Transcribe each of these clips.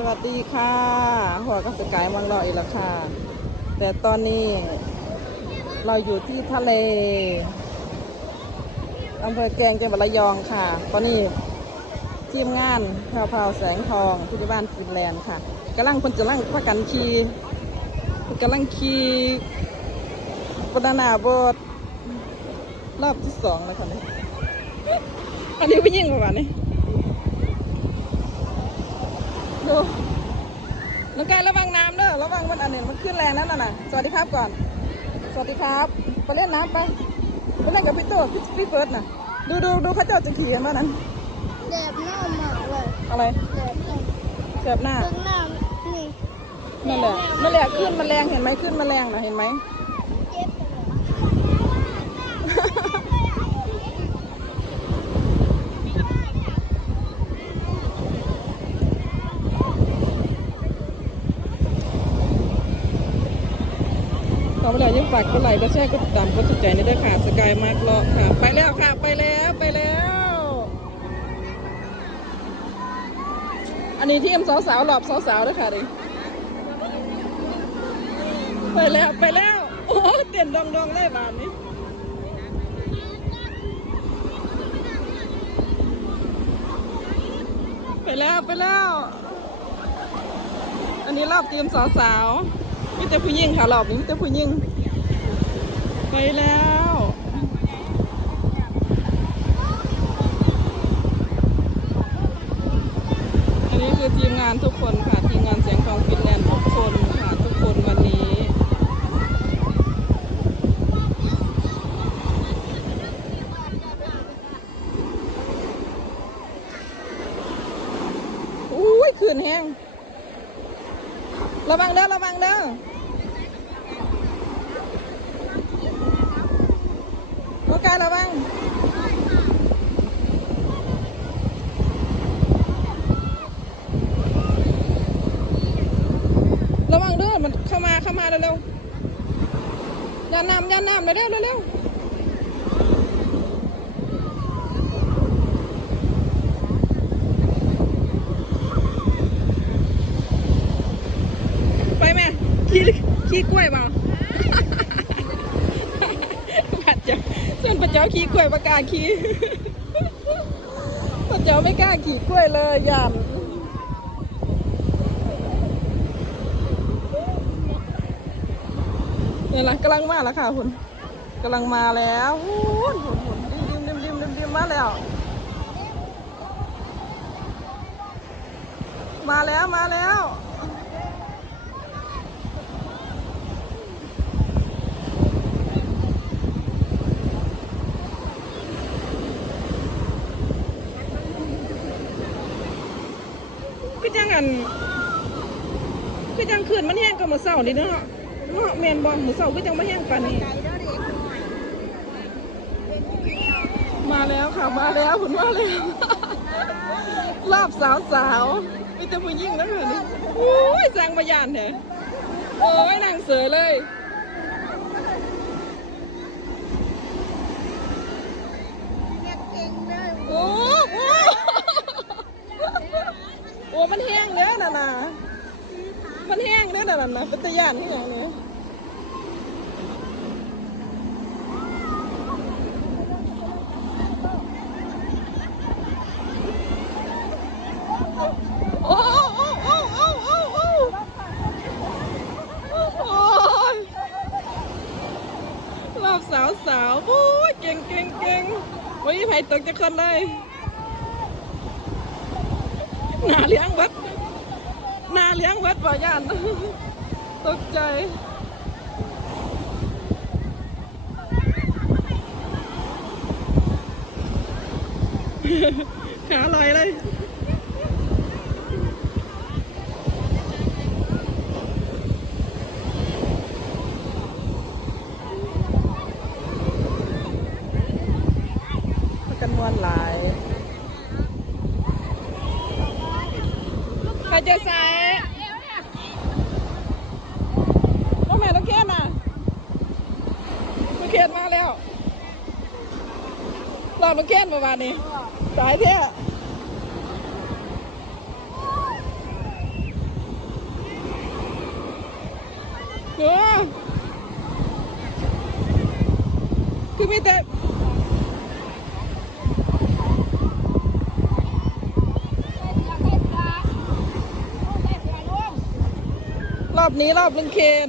สวัสดีค่ะ หัวกับสกายมังรออีกแล้วค่ะ แต่ตอนนี้เราอยู่ที่ทะเลอำเภอแกงจังหวัดระยองค่ะ ตอนนี้ทีมงานแพรวพราวแสงทองผู้ใหญ่บ้านฟินแลนด์ค่ะกำลังคนจะลังพักกันขี่กำลังขี่บนานาบดรอบที่สองแล้วค่ะนี่อันนี้ไปยิงประมานี้ ดูน้องกายระวังน้ำเด้อระวังมันอันนี้มันขึ้นแรงนั่นน่ะนะสวัสดีครับก่อน สวัสดีครับไปเล่นน้ำไปไปเล่นกับพี่โต้พี่พี่เฟิร์สน่ะ ดูดูดูเขาเจ้าจะขี่กันบ้านั้นแดดหน้ามากเลยอะไรแดดหน้าแสบหน้าข้างหน้านี่นั่นแหละนั่นแหละขึ้นแมลงเห็นไหมขึ้นแมลงน่ะเห็นไหม เจ็บเลย ขอไปเลยยิ่งฝากก็ไลค์ก็แชร์ก็ติดตามก็ถูกใจในด้อค่ะสกายมากเลาะค่ะ ไปแล้วค่ะ ไปแล้วไปแล้ว อันนี้ที่มสาวๆหลอบสาวๆด้วยค่ะดิไปแล้วไปแล้ว โอ้เต้นดองดองๆเลยบานนี้ไปแล้วไปแล้ว อันนี้รอบทีมสาวๆ มีแต่ผู้หญิงค่ะรอบนี้มีแต่ผู้หญิงไปแล้วอันนี้คือทีมงานทุกคนค่ะ ทีมงานเสียงทองฟินแลนด์ทุกคนค่ะทุกคนวันนี้อุ้ยขืนแห้งระวังเด้อระวังเด้อ โอการะวังระวังเด้อมันเข้ามาเข้ามาเร็วๆอย่าน้ำอย่าน้ำเร็วๆเร็วๆไปแม่ขี้ขี้กล้วยเปล่า ปัดเจ้าส่วนปั จ้าขี้กล้วยประกาศขี้ปัจเจ้าไม่กล้าขี่กล้วยเลยยานเนี่ยละกำลังมาแล้วค่ะคุณกำลังมาแล้วหุ่นหุ่นหุ่นดิมดิมดิมดิมดิมมาแล้ว มาแล้วมาแล้วคือจังอันคือจัง คืนมันแห้งก็มาเศร้านี่เนาะเนาะแมนบอลหมูเศร้าก็จังมาแห้งปานนี้มาแล้วค่ะมาแล้วคุณมาแล้วรอบสาวสาวมีแต่ผู้หญิงนะค่ะนี่โอ้ยแซงบยานเถอะโอ้ยนางเสือเลย เก่งเลย โอ้โหโอ้มันแห้งเด้อน่ะนะมั นั่นนะเป็นตะยานที่ไหนเนี่ยโอ้โหสาวสาวโอ้ยเก่งเก่งเก่งวันนี้ไผ่ตกจะคนเลยหนาเลี้ยงวัด นาเลี้ยงเวัดบ่ย่านตกใจขาลอยเลยพากันมวนหลายใครจะใส่ นมาแล้วรอดมาเกนเมื่อวานนี้สายเท่เออคือมีแต่รอบนี้รอบนึงเคน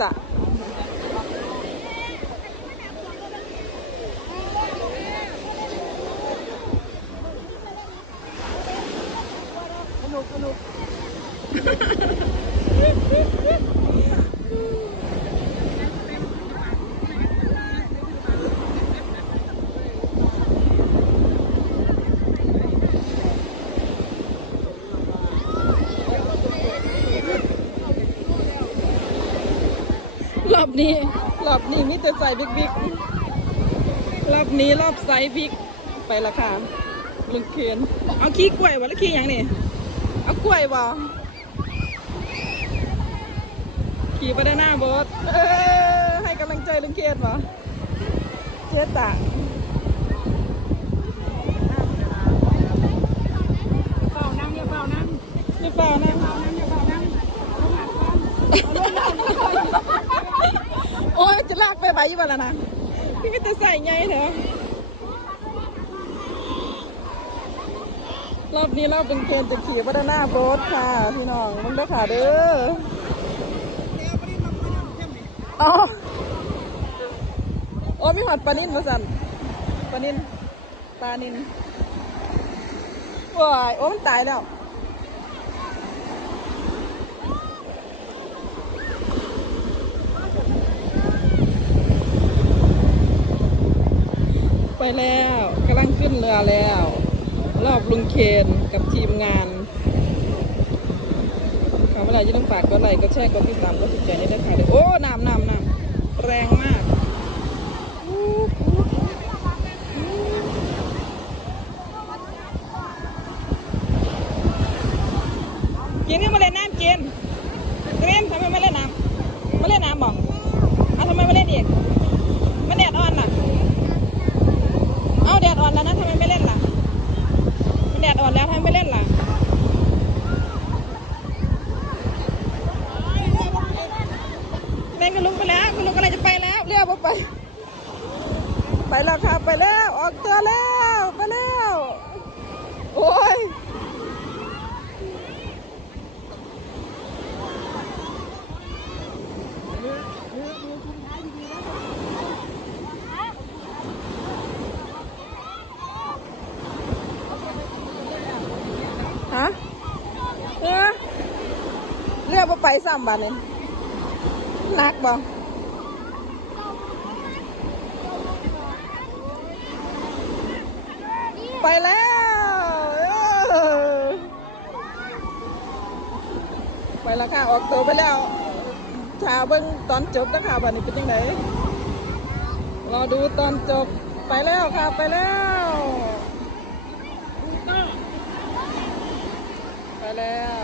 นาลิ อบนี้ รอบนี้มีแต่ใส่บิ๊กบิ๊กรอบนี้รอบไซส์บิ๊กไปละค่ะลุงเคนเอาขี้กล้วยวะแล้วขี้ยังนี่เอากล้วยวะขี่ไปด้านหน้าบออให้กำลังใจลุงเคนวะเจ๊ต่างเปล่านั่งอย่าเปล่านั่งอย่าเปล่านั่ง โอ้ยจะลากไปไหว อยู่บ้านแล้วนะพี่ก็จะใส่ไงเถอะรอบนี้รอบเป็นเคนจะขี่บานาน่าโบสค่ะพี่น้องมึงได้อค่ะเด้ออ๋อโอ้มีหอดปลานินมาสั่นปลานินปลานินว้ายโอ้มันตายแล้ว ไปแล้วกำลังขึ้นเรือแล้ว รอบลุงเคนกับทีมงานค่ะเวลาจะต้องฝากก็ไลค์ก็แชร์ก็ติดตามก็ติดใจนี่ได้ค่ะเดี๋ยโอ้น้ำน้ำน้ำแรงมากกินนี่มาเล่นน้ำกินเกรนทำไมไม่เล่นน้ำไม่เล่นน้ำบอกเอาทำไมไม่เล่นอีกมันแดดอ่อนน่ะ เอาแดดอ่อนแล้วนะทำไมไม่เล่นล่ะมันแดดอ่อนแล้วทำไมไม่เล่นล่ะแม่งก็ลุกไปแล้วก็ลุกอะไรจะไปแล้วเรียกว่าไป ไปแล้วค่ะไปแล้วออกตัวแล้ว โอ้ย ฮะเออ เรียกว่าไปซ้ำบานนี่หนักบ่ไปแล้วไปแล้วค่ะ ออกตัวไปแล้วชาเบิ้งตอนจบนะคะบ้านนี้เป็นยังไงรอดูตอนจบไปแล้วค่ะ ไปแล้วไปแล้ว